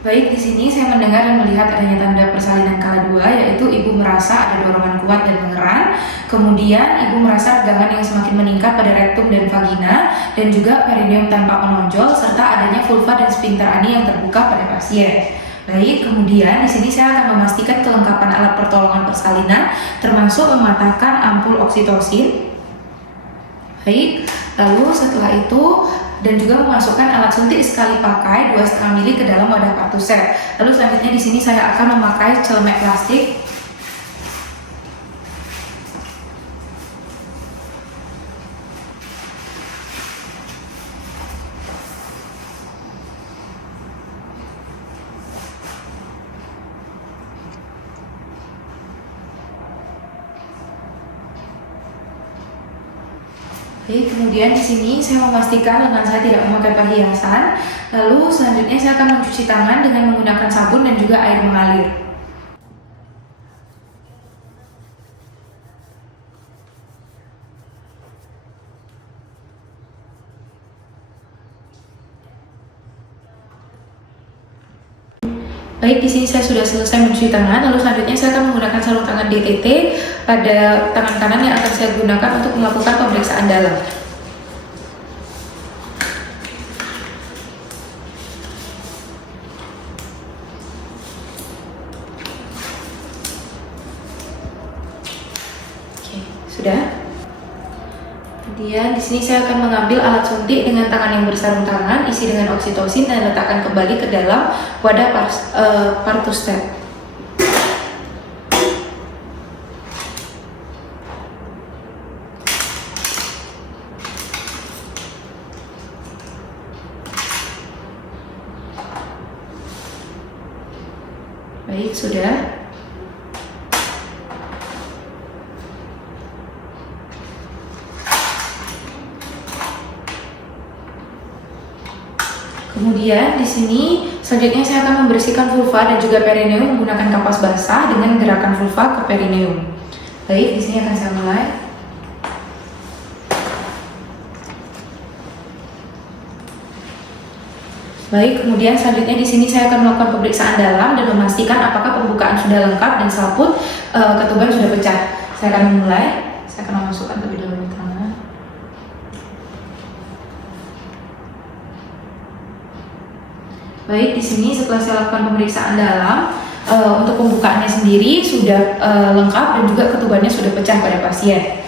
Baik, di sini saya mendengar dan melihat adanya tanda persalinan kala dua, yaitu ibu merasa ada dorongan kuat dan mengeran. Kemudian ibu merasa regangan yang semakin meningkat pada rektum dan vagina, dan juga perineum tampak menonjol, serta adanya vulva dan sphincter ani yang terbuka pada pasien. Baik, kemudian di sini saya akan memastikan kelengkapan alat pertolongan persalinan, termasuk mematahkan ampul oksitosin. Baik, lalu setelah itu dan juga memasukkan alat suntik sekali pakai 2,5 mili ke dalam wadah partusep. Lalu selanjutnya di sini saya akan memakai celemek plastik. Oke, kemudian di sini saya memastikan lengan saya tidak memakai perhiasan. Lalu selanjutnya saya akan mencuci tangan dengan menggunakan sabun dan juga air mengalir. Baik, di sini saya sudah selesai mencuci tangan. Lalu selanjutnya saya akan menggunakan sarung tangan DTT pada tangan kanan yang akan saya gunakan untuk melakukan pemeriksaan dalam. Oke, sudah. Kemudian di sini saya akan mengambil alat suntik dengan tangan yang bersarung tangan, isi dengan oksitosin dan letakkan kembali ke dalam wadah partusep. Baik, sudah. Kemudian di sini selanjutnya saya akan membersihkan vulva dan juga perineum menggunakan kapas basah dengan gerakan vulva ke perineum. Baik, di sini akan saya mulai. Baik, kemudian selanjutnya di sini saya akan melakukan pemeriksaan dalam dan memastikan apakah pembukaan sudah lengkap dan selaput ketuban sudah pecah. Saya akan memulai. Saya akan memasukkan terlebih dahulu tangan. Baik, di sini setelah saya lakukan pemeriksaan dalam, untuk pembukaannya sendiri sudah lengkap dan juga ketubannya sudah pecah pada pasien.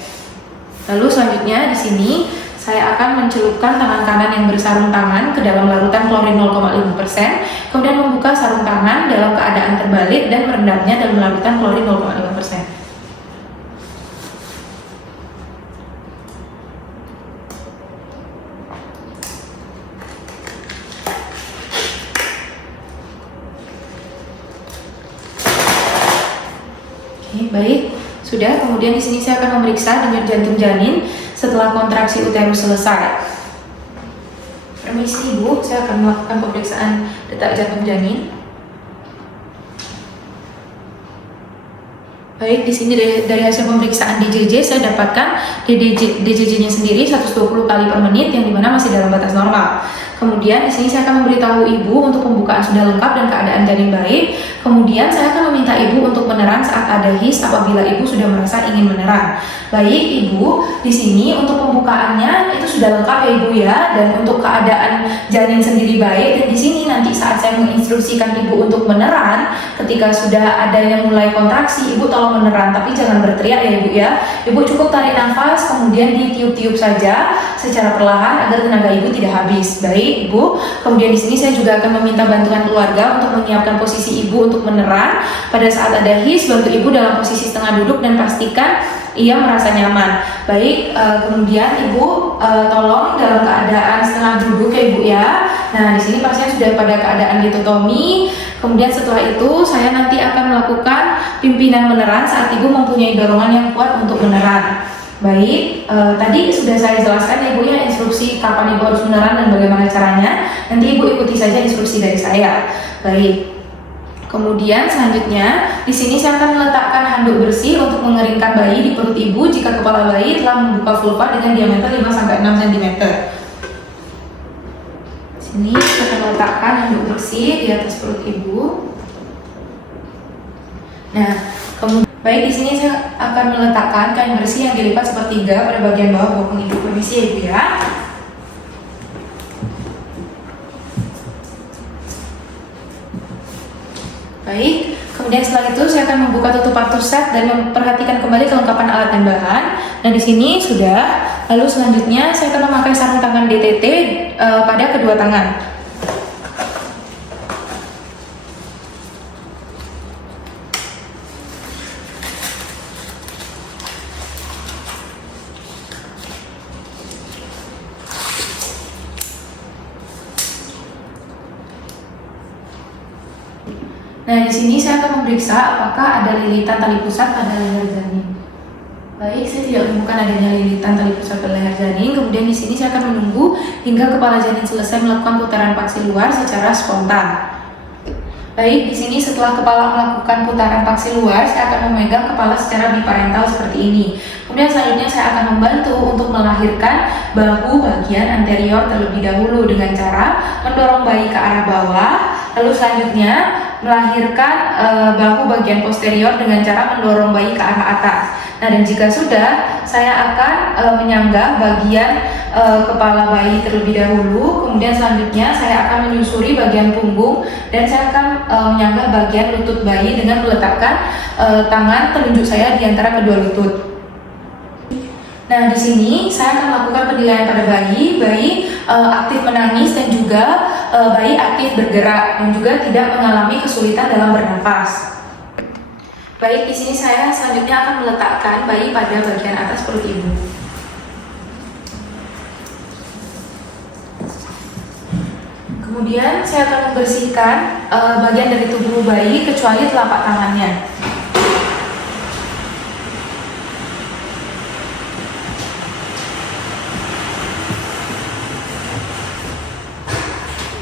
Lalu selanjutnya di sini saya akan mencelupkan tangan kanan yang bersarung tangan ke dalam larutan klorin 0,5%, kemudian membuka sarung tangan dalam keadaan terbalik dan merendamnya dalam larutan klorin 0,5%. Oke, baik, sudah. Kemudian di sini saya akan memeriksa denyut jantung janin setelah kontraksi uterus selesai. Permisi Ibu, saya akan melakukan pemeriksaan detak jantung janin. Baik, di sini dari hasil pemeriksaan DJJ saya dapatkan DJJ-nya sendiri 120 kali per menit, yang dimana masih dalam batas normal. Kemudian di sini saya akan memberitahu Ibu untuk pembukaan sudah lengkap dan keadaan janin baik. Kemudian saya akan meminta Ibu untuk meneran saat ada his apabila Ibu sudah merasa ingin meneran. Baik Ibu, di sini untuk pembukaannya itu sudah lengkap ya Ibu ya, dan untuk keadaan janin sendiri baik. Dan di sini nanti saat saya menginstruksikan Ibu untuk meneran, ketika sudah ada yang mulai kontraksi, Ibu tolong meneran, tapi jangan berteriak ya Ibu ya. Ibu cukup tarik nafas, kemudian ditiup-tiup saja secara perlahan agar tenaga Ibu tidak habis. Baik Ibu, kemudian di sini saya juga akan meminta bantuan keluarga untuk menyiapkan posisi Ibu untuk meneran. Pada saat ada his, bantu Ibu dalam posisi setengah duduk dan pastikan ia merasa nyaman. Baik, kemudian Ibu tolong dalam keadaan setengah duduk ya Ibu ya. Nah, di sini pasien sudah pada keadaan litotomi. Kemudian setelah itu saya nanti akan melakukan pimpinan meneran saat Ibu mempunyai dorongan yang kuat untuk meneran. Baik, tadi sudah saya jelaskan ya Ibu ya instruksi kapan Ibu harus meneran dan bagaimana caranya. Nanti Ibu ikuti saja instruksi dari saya. Baik. Kemudian selanjutnya di sini saya akan meletakkan handuk bersih untuk mengeringkan bayi di perut Ibu jika kepala bayi telah membuka vulva dengan diameter 5-6 cm. Di Sini saya akan meletakkan handuk bersih di atas perut ibu. Nah, kemudian baik, di sini saya akan meletakkan kain bersih yang dilipat sepertiga pada bagian bawah bokong ibu. Permisi ya ibu ya. Baik, kemudian setelah itu saya akan membuka tutup partus set dan memperhatikan kembali kelengkapan alat dan bahan. Nah, di sini sudah. Lalu selanjutnya saya akan memakai sarung tangan DTT pada kedua tangan. Nah, di sini saya akan memeriksa apakah ada lilitan tali pusat pada leher janin. Baik, saya tidak menemukan adanya lilitan tali pusat pada leher janin. Kemudian di sini saya akan menunggu hingga kepala janin selesai melakukan putaran paksi luar secara spontan. Baik, di sini setelah kepala melakukan putaran paksi luar, saya akan memegang kepala secara biparental seperti ini. Kemudian selanjutnya saya akan membantu untuk melahirkan bahu bagian anterior terlebih dahulu dengan cara mendorong bayi ke arah bawah. Lalu selanjutnya melahirkan bahu bagian posterior dengan cara mendorong bayi ke arah atas. Nah, dan jika sudah, saya akan menyanggah bagian kepala bayi terlebih dahulu. Kemudian selanjutnya saya akan menyusuri bagian punggung dan saya akan menyanggah bagian lutut bayi dengan meletakkan tangan telunjuk saya di antara kedua lutut. Nah, di sini saya akan melakukan penilaian pada bayi aktif menangis dan juga bayi aktif bergerak dan juga tidak mengalami kesulitan dalam bernafas. Baik, di sini saya selanjutnya akan meletakkan bayi pada bagian atas perut ibu. Kemudian saya akan membersihkan bagian dari tubuh bayi kecuali telapak tangannya.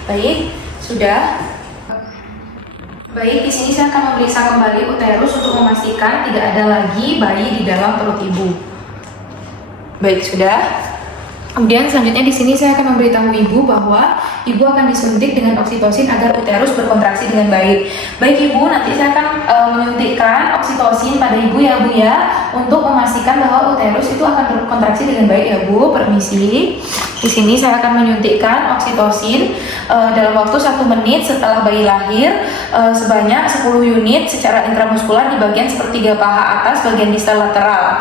Baik, sudah. Baik, di sini saya akan memeriksa kembali uterus untuk memastikan tidak ada lagi bayi di dalam perut ibu. Baik, sudah. Kemudian selanjutnya di sini saya akan memberitahu ibu bahwa ibu akan disuntik dengan oksitosin agar uterus berkontraksi dengan baik. Baik ibu, nanti saya akan menyuntikkan oksitosin pada ibu ya bu ya, untuk memastikan bahwa uterus itu akan berkontraksi dengan baik ya bu. Permisi. Di sini saya akan menyuntikkan oksitosin dalam waktu 1 menit setelah bayi lahir sebanyak 10 unit secara intramuskular di bagian sepertiga paha atas bagian distal lateral.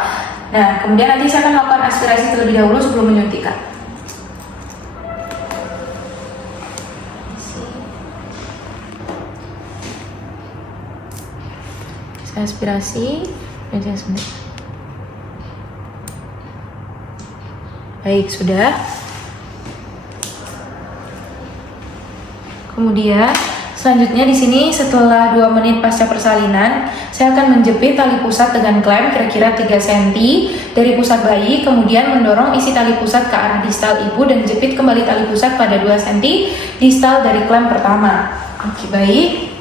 Nah, kemudian nanti saya akan melakukan aspirasi terlebih dahulu sebelum menyuntikkan. Saya aspirasi dan saya suntik. Baik, sudah. Kemudian selanjutnya di sini setelah 2 menit pasca persalinan, saya akan menjepit tali pusat dengan klem kira-kira 3 cm dari pusat bayi, kemudian mendorong isi tali pusat ke arah distal ibu dan jepit kembali tali pusat pada 2 cm distal dari klem pertama. Oke, baik.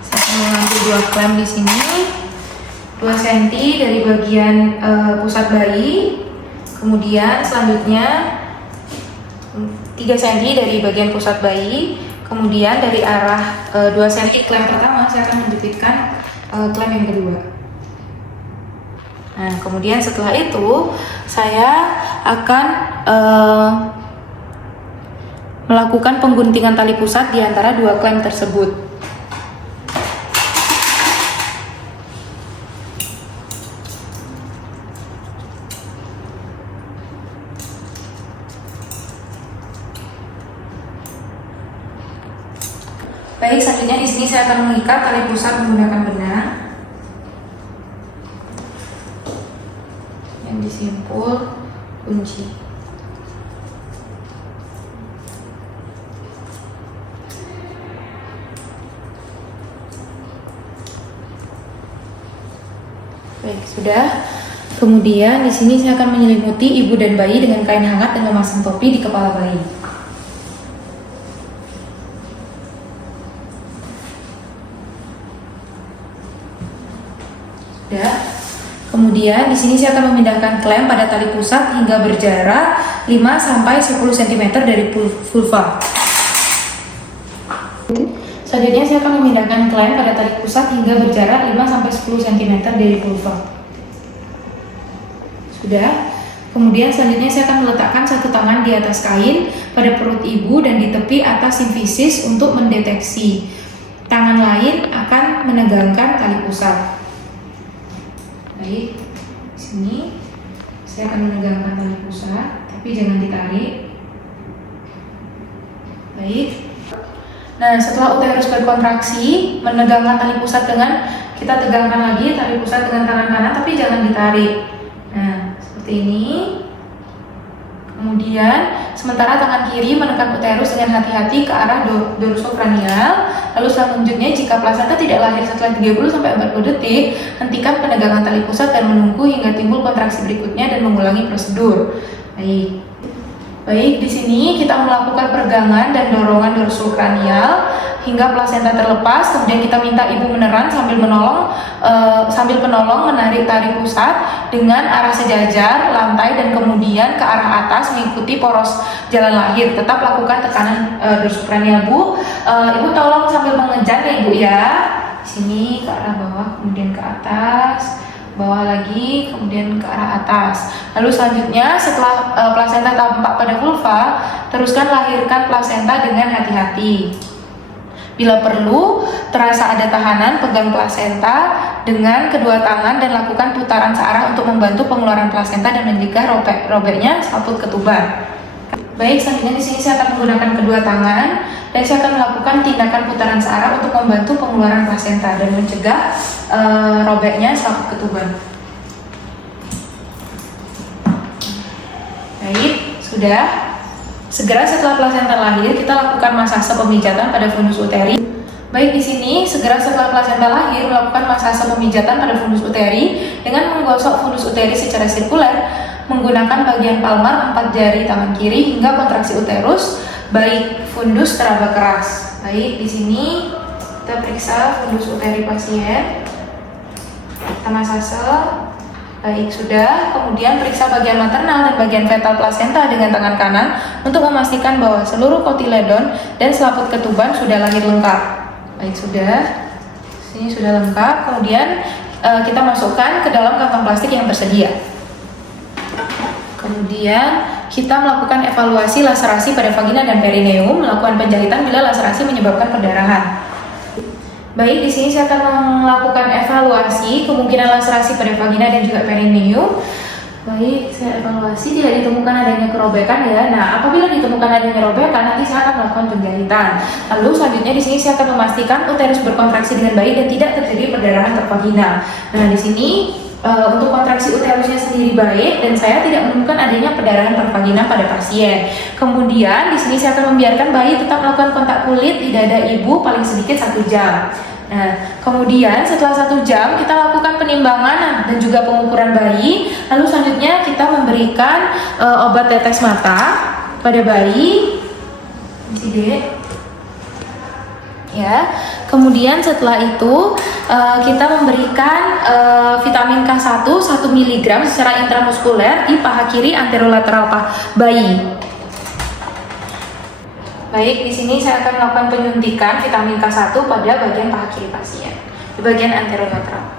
Saya akan mengambil 2 klem di sini. 2 cm dari bagian pusat bayi. Kemudian selanjutnya 3 cm dari bagian pusat bayi. Kemudian dari arah 2 cm klem pertama saya akan menjepitkan klem yang kedua. Nah, kemudian setelah itu saya akan melakukan pengguntingan tali pusat di antara 2 klem tersebut. Baik, selanjutnya di sini saya akan mengikat tali pusat menggunakan benang yang disimpul kunci. Baik, sudah. Kemudian di sini saya akan menyelimuti ibu dan bayi dengan kain hangat dan memasang topi di kepala bayi. Sudah. Kemudian di sini saya akan memindahkan klem pada tali pusat hingga berjarak 5-10 cm dari vulva. Selanjutnya saya akan memindahkan klem pada tali pusat hingga berjarak 5-10 cm dari vulva. Sudah. Kemudian selanjutnya saya akan meletakkan satu tangan di atas kain pada perut ibu dan di tepi atas simfisis untuk mendeteksi. Tangan lain akan menegangkan tali pusat. Baik, di sini saya akan menegangkan tali pusat, tapi jangan ditarik. Baik. Nah, setelah uterus berkontraksi, menegangkan tali pusat dengan kita tegangkan lagi tali pusat dengan tangan kanan, tapi jangan ditarik. Nah, seperti ini. Kemudian, sementara tangan kiri menekan uterus dengan hati-hati ke arah dorsokranial. Lalu selanjutnya, jika plasenta tidak lahir setelah 30-40 detik, hentikan penegangan tali pusat dan menunggu hingga timbul kontraksi berikutnya dan mengulangi prosedur. Baik, di sini kita melakukan peregangan dan dorongan dorsokranial hingga plasenta terlepas. Kemudian kita minta ibu meneran sambil penolong menarik tali pusat dengan arah sejajar lantai dan kemudian ke arah atas mengikuti poros jalan lahir. Tetap lakukan tekanan dorsokranial, Bu. Ibu tolong sambil mengejar ya, Ibu ya. Sini ke arah bawah, kemudian ke atas. Bawah lagi, kemudian ke arah atas. Lalu selanjutnya setelah plasenta tampak pada vulva, teruskan lahirkan plasenta dengan hati-hati. Bila perlu, terasa ada tahanan, pegang plasenta dengan kedua tangan dan lakukan putaran searah untuk membantu pengeluaran plasenta dan mencegah robeknya selaput ketuban. Baik, selanjutnya di sini saya akan menggunakan kedua tangan dan saya akan melakukan tindakan putaran searah untuk membantu pengeluaran plasenta dan mencegah robeknya selaput ketuban. Baik, sudah. Segera setelah plasenta lahir, kita lakukan masase pemijatan pada fundus uteri. Baik, di sini segera setelah plasenta lahir melakukan masase pemijatan pada fundus uteri dengan menggosok fundus uteri secara sirkuler menggunakan bagian palmar 4 jari tangan kiri hingga kontraksi uterus baik fundus teraba keras. Baik, di sini kita periksa fundus uteri pasien. Kita masase. Baik, sudah. Kemudian periksa bagian maternal dan bagian fetal plasenta dengan tangan kanan untuk memastikan bahwa seluruh kotiledon dan selaput ketuban sudah lahir lengkap. Baik, sudah. Sini sudah lengkap. Kemudian kita masukkan ke dalam kantong plastik yang tersedia. Kemudian kita melakukan evaluasi laserasi pada vagina dan perineum, melakukan penjahitan bila laserasi menyebabkan perdarahan. Baik, di sini saya akan melakukan evaluasi kemungkinan laserasi pada vagina dan juga perineum. Baik, saya evaluasi tidak ditemukan adanya kerobekan ya. Nah, apabila ditemukan adanya robekan, nanti saya akan melakukan penjahitan. Lalu selanjutnya di sini saya akan memastikan uterus berkontraksi dengan baik dan tidak terjadi perdarahan tervaginal. Nah, di sini untuk kontraksi uterusnya sendiri baik dan saya tidak menemukan adanya perdarahan pervagina pada pasien. Kemudian di sini saya akan membiarkan bayi tetap melakukan kontak kulit di dada ibu paling sedikit 1 jam. Nah, kemudian setelah 1 jam kita lakukan penimbangan dan juga pengukuran bayi. Lalu selanjutnya kita memberikan obat tetes mata pada bayi. Ya, kemudian setelah itu kita memberikan vitamin K1 1 mg secara intramuskuler di paha kiri anterolateral bayi. Baik, di sini saya akan melakukan penyuntikan vitamin K1 pada bagian paha kiri pasien, di bagian anterolateral.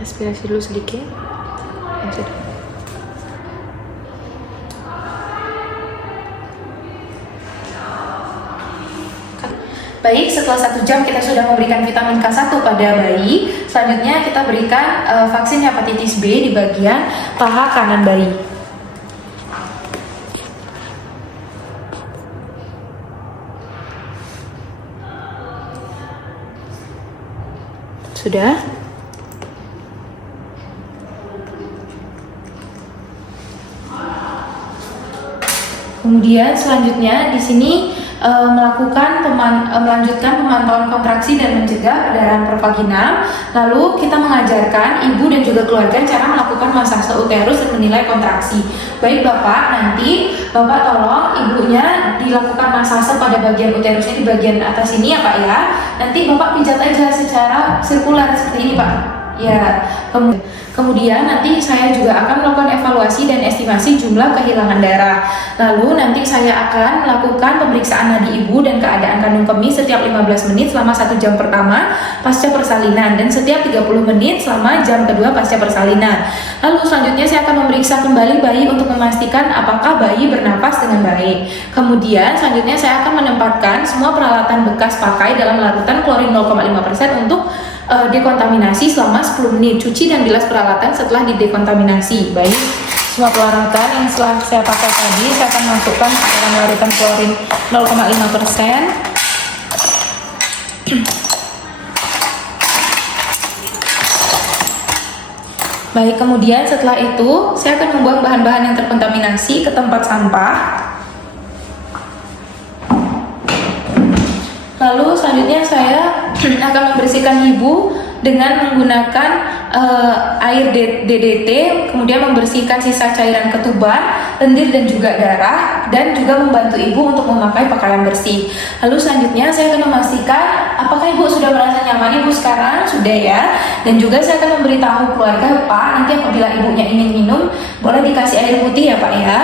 Aspirasi dulu sedikit. Baik, setelah 1 jam kita sudah memberikan vitamin K1 pada bayi. Selanjutnya kita berikan vaksin hepatitis B di bagian paha kanan bayi. Sudah? Kemudian selanjutnya di sini melanjutkan pemantauan kontraksi dan mencegah perdarahan pervaginal. Lalu kita mengajarkan ibu dan juga keluarga cara melakukan masase uterus dan menilai kontraksi. Baik Bapak, nanti Bapak tolong ibunya dilakukan masase pada bagian uterusnya di bagian atas ini ya Pak ya. Nanti Bapak pijat aja secara sirkular seperti ini Pak. Ya, kemudian nanti saya juga akan melakukan evaluasi dan estimasi jumlah kehilangan darah. Lalu nanti saya akan melakukan pemeriksaan nadi ibu dan keadaan kandung kemih setiap 15 menit selama 1 jam pertama pasca persalinan dan setiap 30 menit selama jam kedua pasca persalinan. Lalu selanjutnya saya akan memeriksa kembali bayi untuk memastikan apakah bayi bernapas dengan baik. Kemudian selanjutnya saya akan menempatkan semua peralatan bekas pakai dalam larutan klorin 0,5% untuk dekontaminasi selama 10 menit. Cuci dan bilas peralatan setelah didekontaminasi. Baik, semua peralatan yang setelah saya pakai tadi saya akan masukkan ke dalam larutan klorin 0,5%. Baik, kemudian setelah itu saya akan membuang bahan-bahan yang terkontaminasi ke tempat sampah. Lalu selanjutnya saya akan membersihkan ibu dengan menggunakan air DDT, kemudian membersihkan sisa cairan ketuban, lendir dan juga darah, dan juga membantu ibu untuk memakai pakaian bersih. Lalu selanjutnya saya akan memastikan apakah ibu sudah merasa nyaman. Ibu sekarang sudah ya, dan juga saya akan memberitahu keluarga Pak, nanti apabila ibunya ingin minum boleh dikasih air putih ya Pak ya.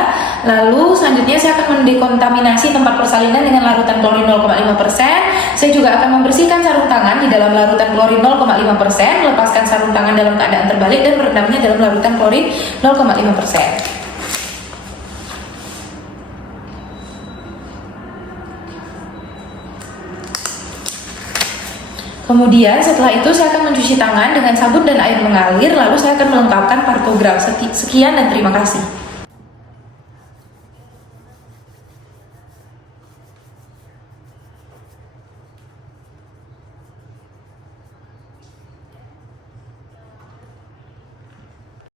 Lalu selanjutnya saya akan mendekontaminasi tempat persalinan dengan larutan klorin 0,5%. Saya juga akan membersihkan sarung tangan di dalam larutan klorin 0,5%, melepaskan sarung tangan dalam keadaan terbalik dan merendamnya dalam larutan klorin 0,5%. Kemudian setelah itu saya akan mencuci tangan dengan sabun dan air mengalir, lalu saya akan melengkapkan partograf. Sekian dan terima kasih.